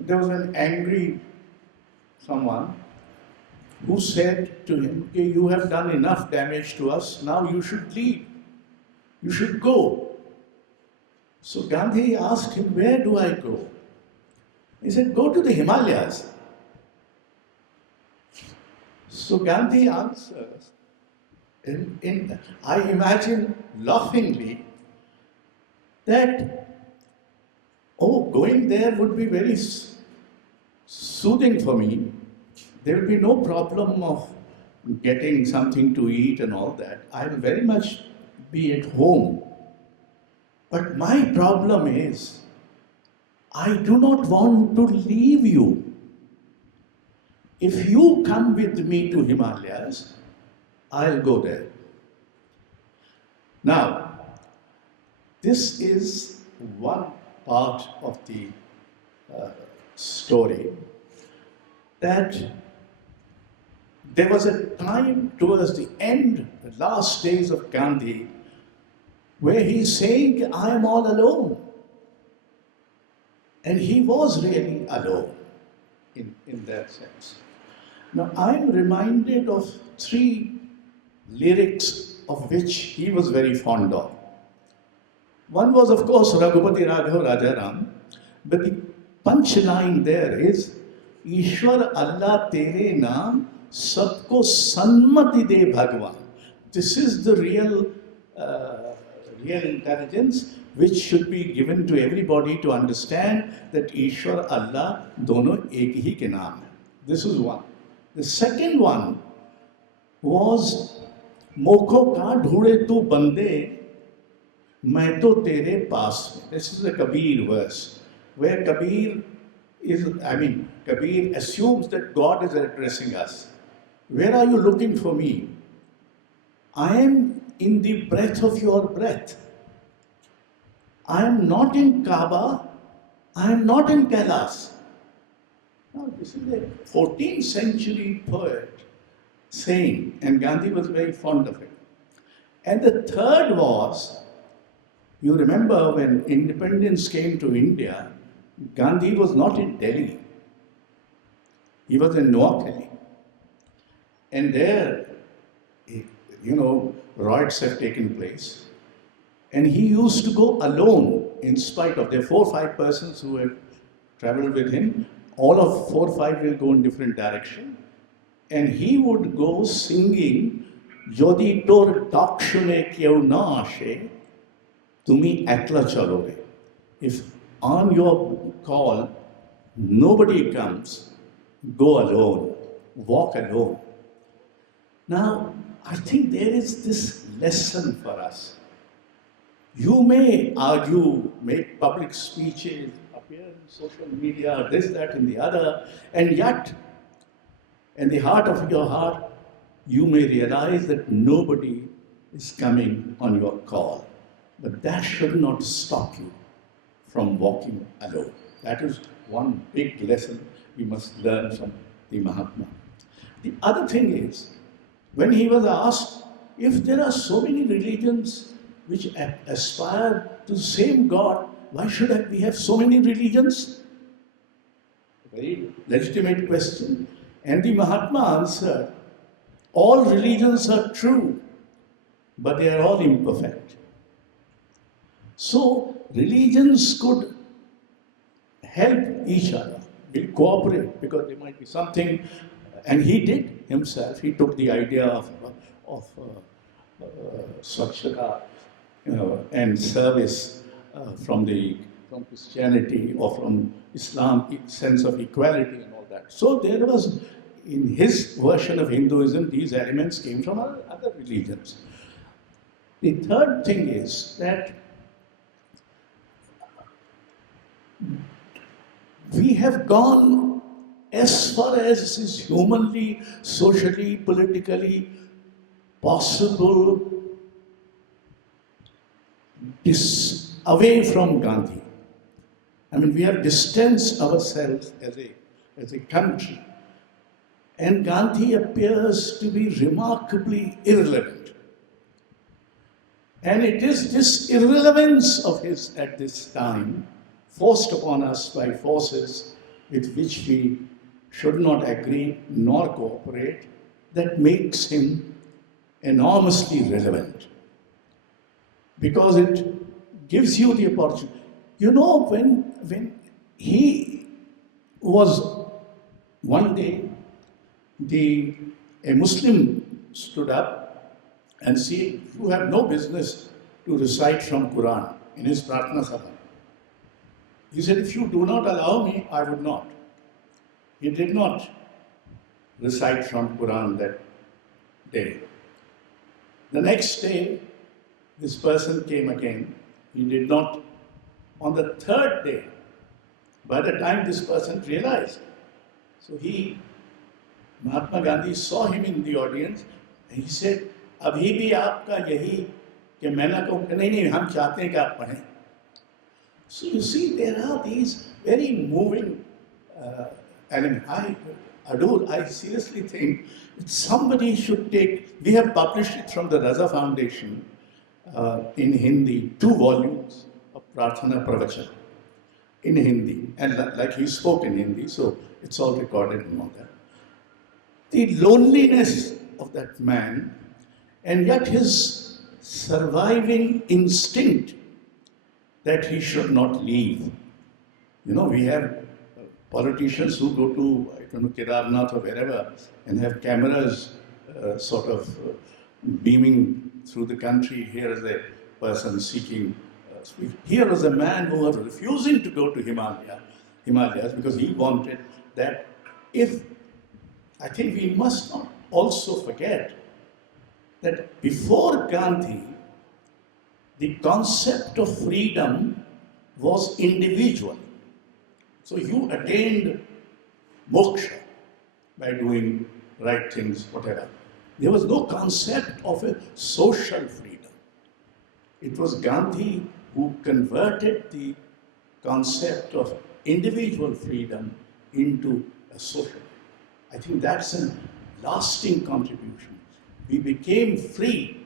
there was an angry someone who said to him, okay, you have done enough damage to us, now you should leave. You should go. So Gandhi asked him, where do I go? He said, go to the Himalayas. So Gandhi answers, I imagine laughingly, that, going there would be very soothing for me. There will be no problem of getting something to eat and all that. I will very much be at home. But my problem is, I do not want to leave you. If you come with me to Himalayas, I'll go there. Now, this is one part of the story, that there was a time towards the end, the last days of Gandhi, where he's saying, I am all alone. And he was really alone in that sense. Now I'm reminded of three lyrics of which he was very fond of. One was, of course, Raghupati Raghav Rajaram, but the punchline there is, Ishwar Allah Tere Naam Sabko Sanmati De Bhagwan. This is the real intelligence which should be given to everybody to understand that Ishwar Allah dono ek hi ke naam hai. This is one. The second one was Mokho ka dhoode tu bande मैं तो तेरे पास में. This is a Kabir verse where Kabir assumes that God is addressing us. Where are you looking for me? I am in the breath of your breath. I am not in Kaaba. I am not in Kailas. Now, this is a 14th century poet saying, and Gandhi was very fond of it. And the third was, you remember when independence came to India, Gandhi was not in Delhi. He was in Noah Delhi. And there, riots have taken place. And he used to go alone, in spite of, there are 4 or 5 persons who have traveled with him. All of 4 or 5 will go in different direction. And he would go singing, Jodi tor dakshune kyau na ashe, Tumi ekla chaloge. If on your call nobody comes, go alone, walk alone. Now, I think there is this lesson for us. You may argue, make public speeches, appear in social media, this, that, and the other, and yet, in the heart of your heart, you may realize that nobody is coming on your call. But that should not stop you from walking alone. That is one big lesson we must learn from the Mahatma. The other thing is, when he was asked, if there are so many religions which aspire to the same God, why should we have so many religions? A very legitimate question. And the Mahatma answered, all religions are true, but they are all imperfect. So, religions could help each other, will cooperate, because there might be something, and he did himself. He took the idea of Swachhata and service from Christianity or from Islam, sense of equality and all that. So there was, in his version of Hinduism, these elements came from other religions. The third thing is that we have gone as far as is humanly, socially, politically possible away from Gandhi. I mean, we have distanced ourselves as a country. And Gandhi appears to be remarkably irrelevant. And it is this irrelevance of his at this time, forced upon us by forces with which we should not agree nor cooperate, that makes him enormously relevant. Because it gives you the opportunity. You know, when he was one day, a Muslim stood up and said, you have no business to recite from Quran in his Pratna Sabha. He said, if you do not allow me, I would not. He did not recite from Quran that day. The next day, this person came again. He did not. On the third day, by the time this person realized, so Mahatma Gandhi saw him in the audience and he said, "Abhi bhi aapka yahi कि मैं ना कहूँ नहीं हम चाहते हैं कि आप पढ़ें." So you see, there are these very moving elements. I seriously think that somebody should take. We have published it from the Raza Foundation in Hindi, 2 volumes of Prarthana Pravachan in Hindi, and like he spoke in Hindi, so it's all recorded and all that. the loneliness of that man, and yet his surviving instinct that he should not leave. You know, we have politicians who go to, I don't know, Kedarnath or wherever, and have cameras beaming through the country. Here is a person seeking speech. Here was a man who was refusing to go to Himalayas because he wanted that. I think we must not also forget that before Gandhi, the concept of freedom was individual. So you attained moksha by doing right things, whatever. There was no concept of a social freedom. It was Gandhi who converted the concept of individual freedom into a social. I think that's a lasting contribution. We became free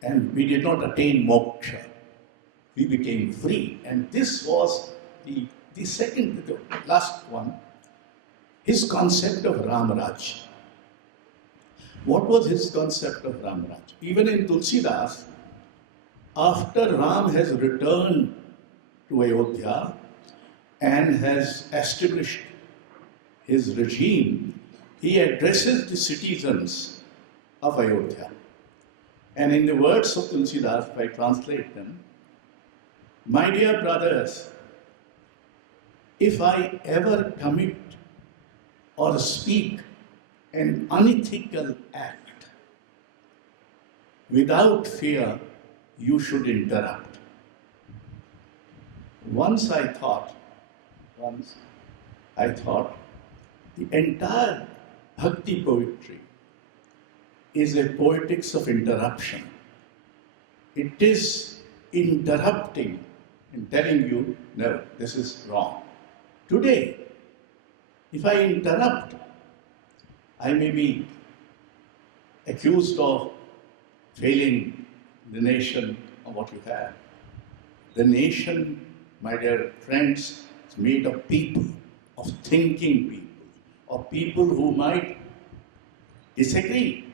and we did not attain moksha. We became free. And this was the last one, his concept of Ramraj. What was his concept of Ramraj? Even in Tulsidas, after Ram has returned to Ayodhya and has established his regime, he addresses the citizens of Ayodhya. And in the words of Tulsidas, if I translate them, my dear brothers, if I ever commit or speak an unethical act, without fear, you should interrupt. Once I thought, the entire bhakti poetry is a poetics of interruption. It is interrupting and telling you, no, this is wrong. Today, if I interrupt, I may be accused of failing the nation of what you have. The nation, my dear friends, is made of people, of thinking people, of people who might disagree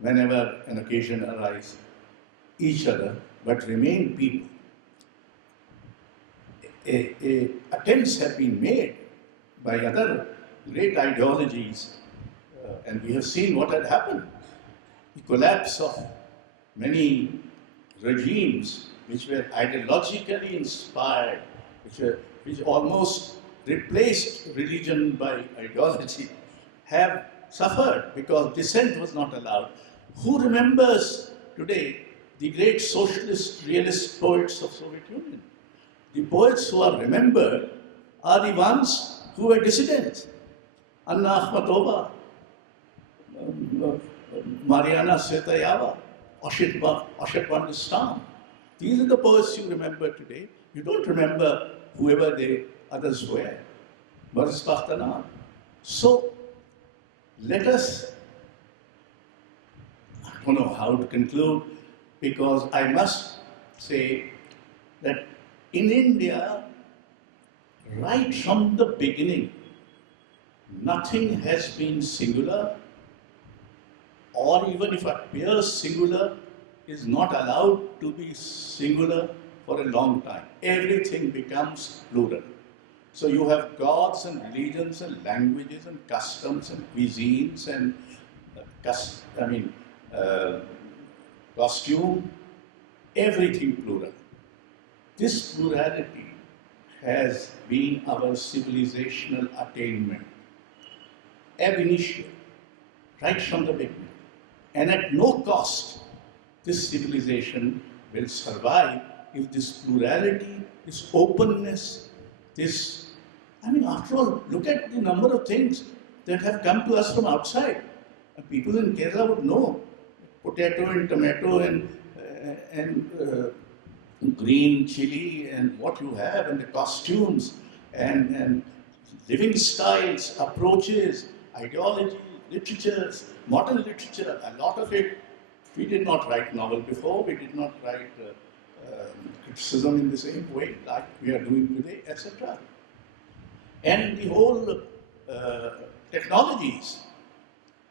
whenever an occasion arises, each other, but remain people. Attempts have been made by other great ideologies, and we have seen what had happened. The collapse of many regimes which were ideologically inspired, which almost replaced religion by ideology, have suffered because dissent was not allowed. Who remembers today the great socialist, realist poets of Soviet Union? The poets who are remembered are the ones who were dissidents. Anna Akhmatova, Mariana Tsvetaeva, Oshit Mandelstam. These are the poets you remember today. You don't remember whoever the others were. Boris Pakhtanar. So, let us, I don't know how to conclude, because I must say that in India, right from the beginning, nothing has been singular, or even if it appears singular, is not allowed to be singular for a long time. Everything becomes plural. So you have gods and religions and languages and customs and cuisines and costume, everything plural. This plurality has been our civilizational attainment, ab initio, right from the beginning. And at no cost, this civilization will survive if this plurality, this openness, after all, look at the number of things that have come to us from outside. People in Kerala would know potato and tomato and green chili and what you have, and the costumes and living styles, approaches, ideology, literatures, modern literature, a lot of it. We did not write novel before, we did not write criticism in the same way like we are doing today, etc. And the whole technologies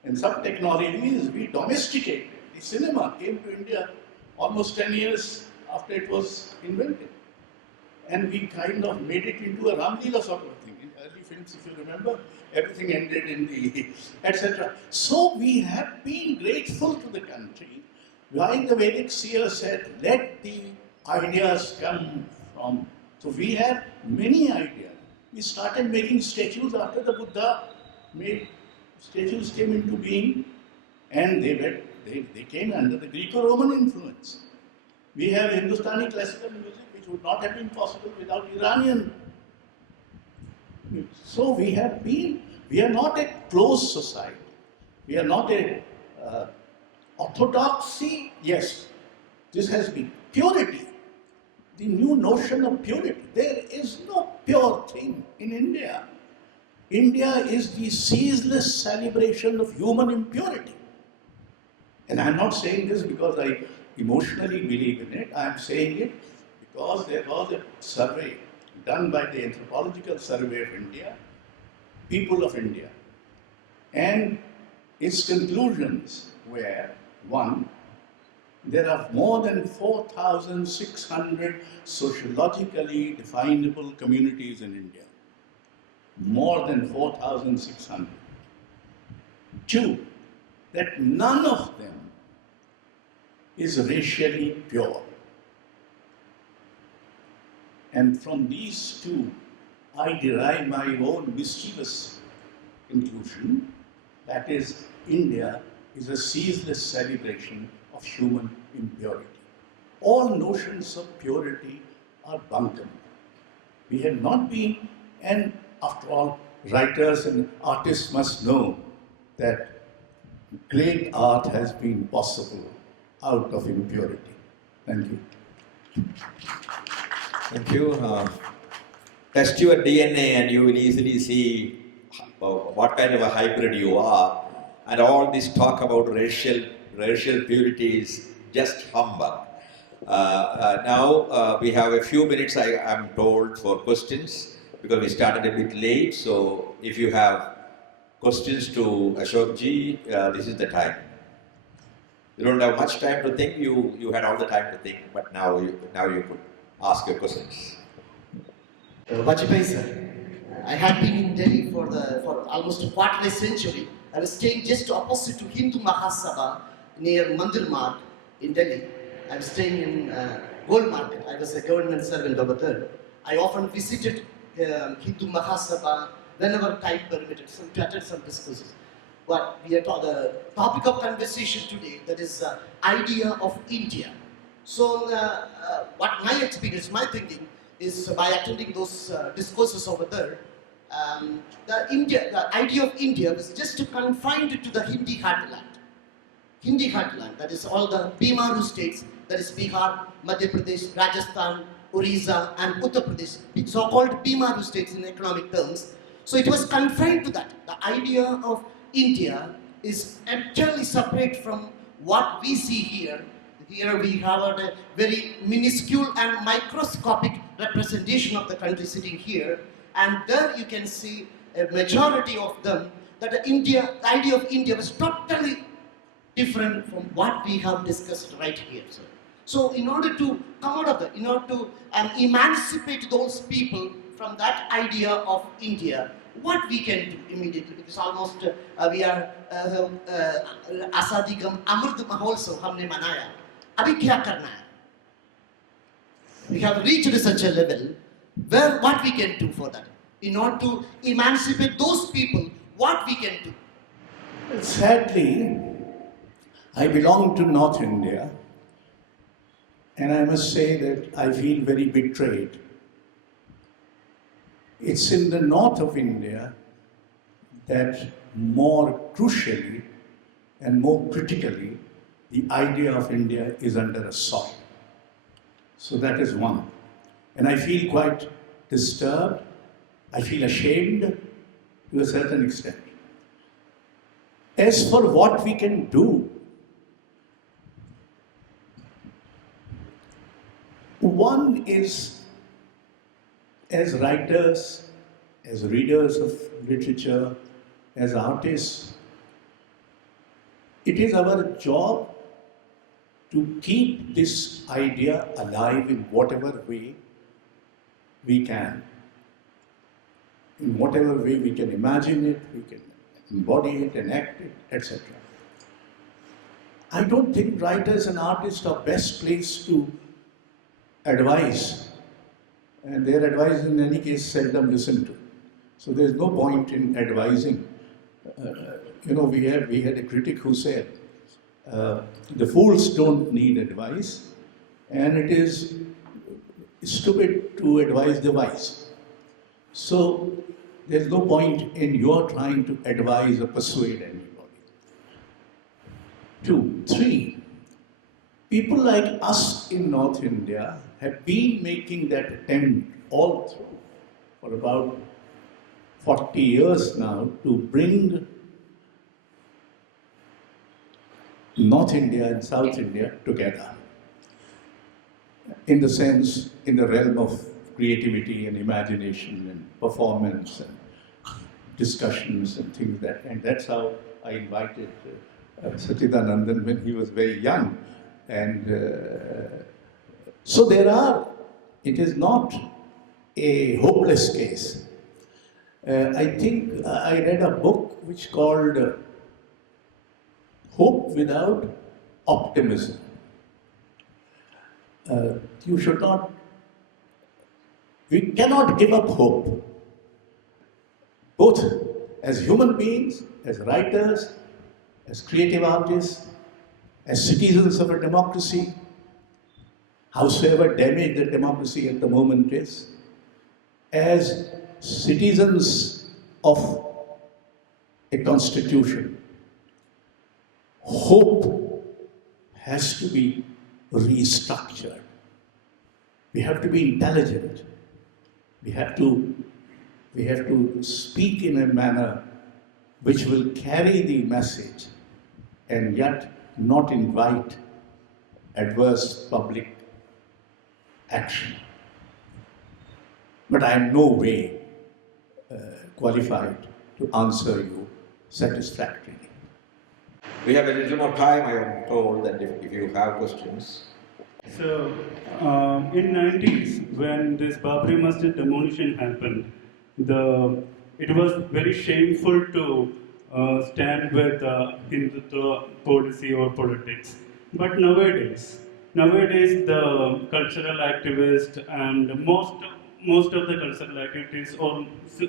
And some technologies we domesticated. The cinema came to India almost 10 years after it was invented. And we kind of made it into a Ramlila sort of thing. In early films, if you remember, everything ended in the etc. So we have been grateful to the country. Like the Vedic seer said, let the ideas come from. So we have many ideas. We started making statues after the Buddha made statues came into being, and they came under the Greco-Roman influence. We have Hindustani classical music, which would not have been possible without Iranian music. So we are not a closed society. We are not a orthodoxy. Yes, this has been purity. The new notion of purity. There is no pure thing in India. India is the ceaseless celebration of human impurity. And I'm not saying this because I emotionally believe in it. I'm saying it because there was a survey done by the Anthropological Survey of India, people of India. And its conclusions were, one, there are more than 4,600 sociologically definable communities in India. More than 4,600. Two, that none of them is racially pure. And from these two, I derive my own mischievous conclusion, that is, India is a ceaseless celebration of human impurity. All notions of purity are bunkum. We have not been, and after all, writers and artists must know that great art has been possible out of impurity. Thank you. Thank you. Test your DNA and you will easily see what kind of a hybrid you are. And all this talk about racial purity is just humbug. Now we have a few minutes, I am told, for questions because we started a bit late. So if you have questions to Ashok ji, this is the time. You don't have much time to think. You had all the time to think, but now you could ask your questions. Vajpai sir, I had been in Delhi for almost a quarter century. I was staying just opposite to Hindu Mahasabha near Mandir Marg in Delhi. I was staying in Gold Market. I was a government servant over there. I often visited Hindu Mahasabha whenever time permitted, to attend some discourses. But we are the topic of conversation today, that is idea of India. So what my experience, my thinking is by attending those discourses over there, the idea of India was just confined to the Hindi heartland. Hindi heartland, that is all the Bimaru states, that is Bihar, Madhya Pradesh, Rajasthan, Orissa and Uttar Pradesh, so-called Bimaru states in economic terms. So it was confined to that. The idea of India is entirely separate from what we see here. Here we have a very minuscule and microscopic representation of the country sitting here, and there you can see a majority of them that the idea of India was totally different from what we have discussed right here, sir. So in order to come out of that, in order to emancipate those people from that idea of India, what we can do immediately, because almost we are Azadi Ka Amrit Mahotsav हमने मनाया, अभी क्या करना है? We have reached such a level where what we can do for that, in order to emancipate those people, what we can do. Sadly, I belong to North India, and I must say that I feel very betrayed. It's in the north of India that more crucially and more critically the idea of India is under assault. So that is one. And I feel quite disturbed. I feel ashamed to a certain extent. As for what we can do, one is, as writers, as readers of literature, as artists, It is our job to keep this idea alive in whatever way we can. In whatever way we can imagine it, we can embody it, enact it, etc. I don't think writers and artists are best placed to advise, and their advice in any case seldom listened to. So there's no point in advising. We had a critic who said, the fools don't need advice, and it is stupid to advise the wise. So there's no point in your trying to advise or persuade anybody. 2, 3, people like us in North India have been making that attempt all through for about 40 years now to bring North India and South India together. In the realm of creativity and imagination and performance and discussions and things like that. And that's how I invited Sachidanandan when he was very young. And so it is not a hopeless case. I think I read a book which called Hope Without Optimism. We cannot give up hope, both as human beings, as writers, as creative artists, as citizens of a democracy, howsoever damaged the democracy at the moment is, as citizens of a constitution. Hope has to be restructured. We have to be intelligent. We have to speak in a manner which will carry the message and yet not invite adverse public action. But I am no way qualified to answer you satisfactorily. We have a little more time, I am told, that if you have questions. So, in 90s, when this Babri Masjid demolition happened, it was very shameful to stand with Hindutva policy or politics. But nowadays the cultural activists and most of the cultural activities, or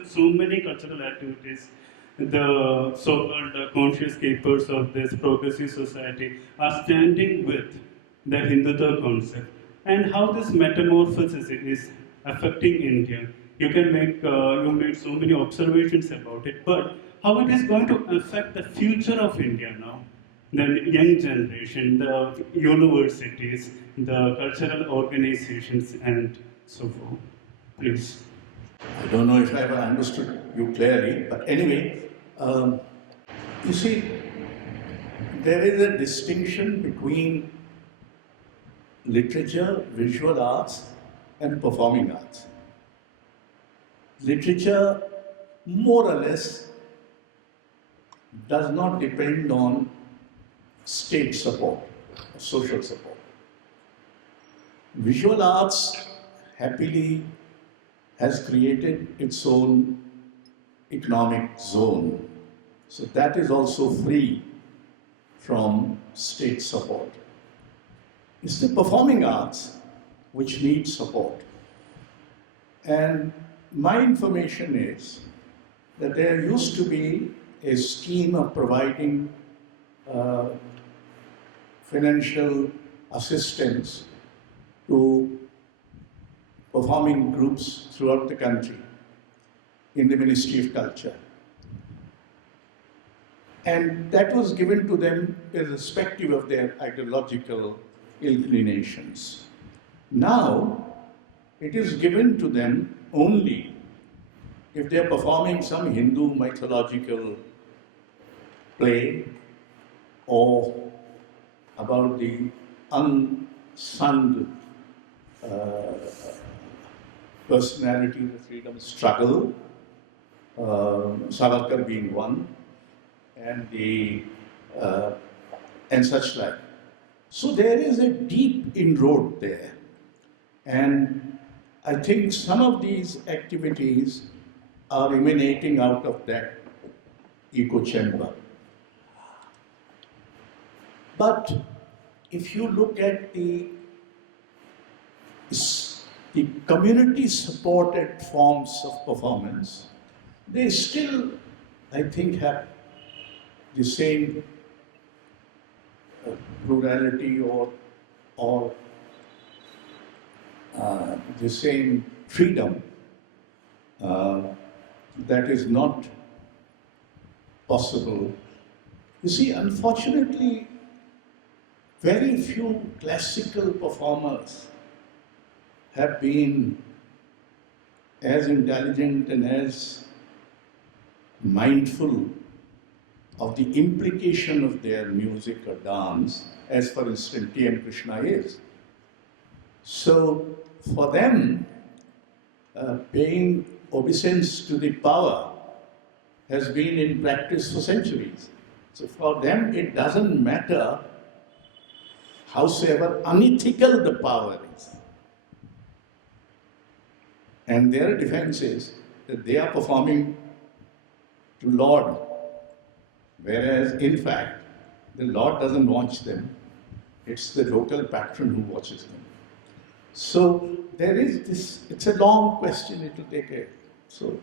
so many cultural activities, the so-called conscious keepers of this progressive society are standing with the Hindutva concept, and how this metamorphosis is affecting India. You made so many observations about it, but how it is going to affect the future of India now, the young generation, the universities, the cultural organizations, and so forth. Please. I don't know if I ever understood you clearly, but anyway, you see, there is a distinction between literature, visual arts, and performing arts. Literature, more or less, does not depend on state support, social support. Visual arts, happily, has created its own economic zone. So that is also free from state support. It's the performing arts which need support. And my information is that there used to be a scheme of providing financial assistance to performing groups throughout the country in the Ministry of Culture. And that was given to them irrespective of their ideological inclinations. Now, it is given to them only if they are performing some Hindu mythological play or about the unsung personality of the freedom struggle, Savarkar being one, and the and such like. So there is a deep inroad there. And I think some of these activities are emanating out of that echo chamber. But if you look at the community-supported forms of performance, they still, I think, have the same plurality or the same freedom that is not possible. You see, unfortunately, very few classical performers have been as intelligent and as mindful of the implication of their music or dance as, for instance, T.M. Krishna is. So, for them, paying obeisance to the power has been in practice for centuries. So, for them, it doesn't matter howsoever unethical the power is. And their defense is that they are performing to Lord, whereas in fact, the Lord doesn't watch them. It's the local patron who watches them. So there is this, it's a long question, it will take a, so.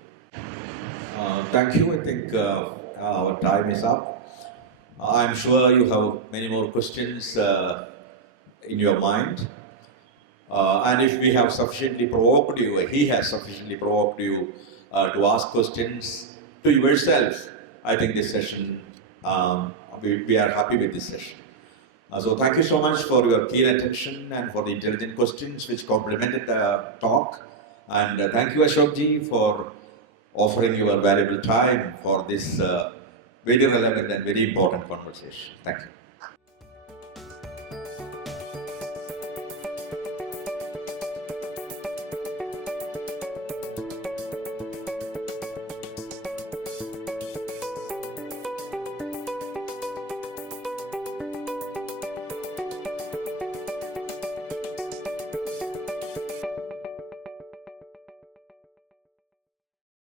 Thank you. I think our time is up. I'm sure you have many more questions in your mind. And if we have sufficiently provoked you, he has sufficiently provoked you to ask questions to yourself, I think this session, we are happy with this session. So thank you so much for your keen attention and for the intelligent questions which complemented the talk. And thank you, Ashokji, for offering your valuable time for this very relevant and very important conversation. Thank you.